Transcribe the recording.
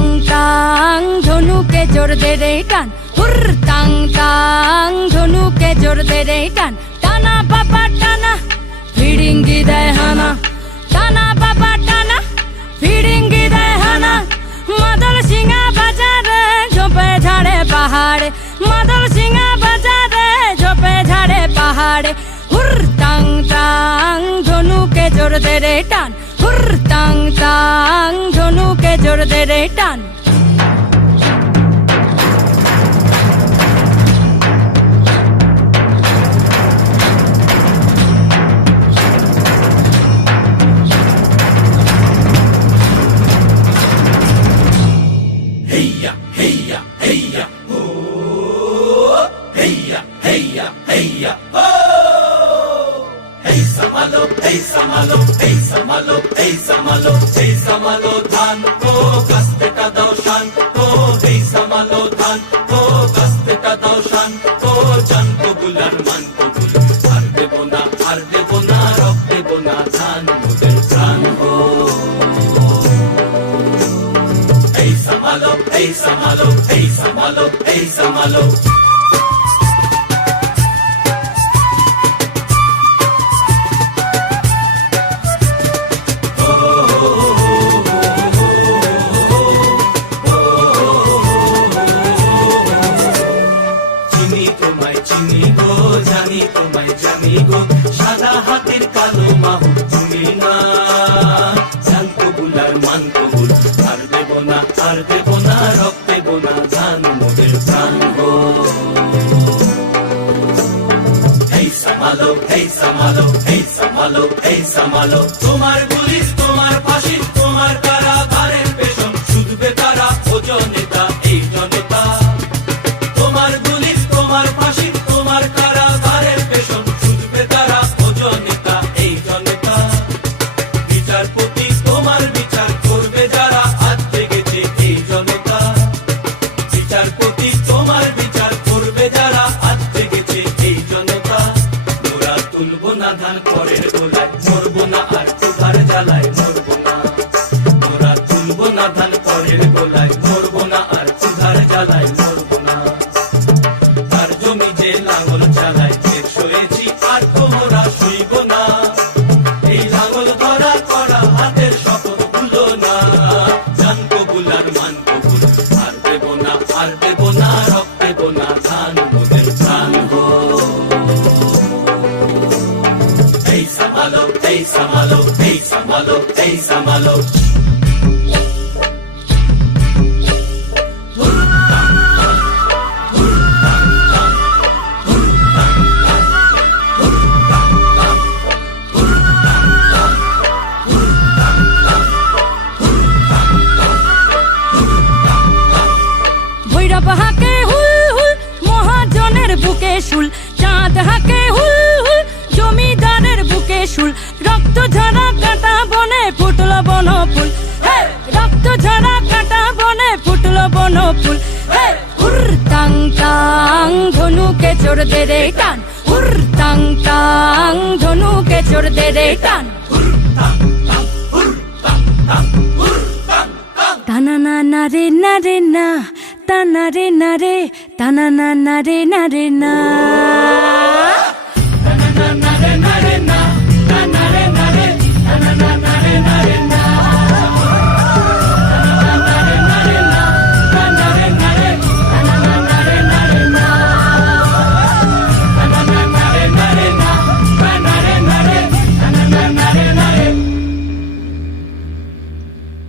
তাং তাং ধনুকে জোর দে রে টান, হুর তাং তাং ধনুকে জোর দে রে টান। টানা বাবা টানা ফিরিঙ্গি দেয় হানা, টানা বাবা টানা ফিরিঙ্গি দেয় হানা। মাদল সিংহা বাজারে ঝোপে ঝাড়ে পাহাড়ে, মাদল সিংহা বাজারে ঝোপে ঝাড়ে পাহাড়ে। হুর তাং তাং ধনুকে জোর দে রে টান, হুর তাং তাং ধনুকে জোর দে রে টান। Heya, heya, heya, ho. Heya, heya, heya, ho. Hey samalo, hey samalo, hey samalo, hey samalo, hey samalo dhan ko kaste ka dao shan ko. Hey samalo dhan ko kaste ka dao shan ko. Jan ko bular man ko bul, har debo na, rok debo na dhan moder pran ho. Hey samalo, hey samalo, hey samalo, hey samalo. চিনি গো জানি তোমায় জানি গো, সাদা হাতের কালো মাহু তুমি না। জান কবুলার মান কবুল, আর দেব না, রক দেব না, জান মোদের প্রাণ গো। এই সামালো, এই সামালো, এই সামালো, এই সামালো। তোমার পুলিশ, তোমার ফাঁসি, তোমার কারাগারের পেছন শুধবে তারা ও জনতা, এই জনতা। তোমার পুলিশ, তোমার ফাঁসি, তোমার কারাগারের পেছন শুধবে তারা ও জনতা, এই জনতা। বিচারপতি তোমার বিচার করবে যারা আজ জেগেছে, এই জনতা। বিচারপতি তোমার বিচার করবে যারা আজ জেগেছে, এই জনতা। মোরা তুলব না ধান খড়ের গোলায়, মরবো না আর ক্ষুধার জ্বালায়, মরবো না। মোরা তুলব না ধান খড়ের গোলায়, মরবো না আর ক্ষুধার জ্বালায়, মরবো না। তার জমি যে লাঙল চালায়, ক্ষেত সয়েছি আর তো মোরা শুইব না। এই লাঙল ধরা করা হাতের শপথ ভুলো না। জান কবুল আর মান কবুল, আর দেব না, রক দেব না, ধান মোদের প্রাণ গো। এই সামালো, এই সামালো, এই সামালো, এই সামালো। ভৈরব হাকে হুল হুল, মহাজনের বুকে শুল। চাঁদ হাকে হুল হুল, জমিদারের বুকে শুল। রক্ত ঝরা কাটা বনে ফুটল বন ফুল, রক্ত ঝরা কাটা বনে ফুটল বন ফুল। হুর তাং তাং ধনুকে জোর দে রে টান, হুর তাং তাং ধনুকে জোর দে রে টান। টানা না না রে না রে না, টানা রে না রে, টানা না না রে না রে না।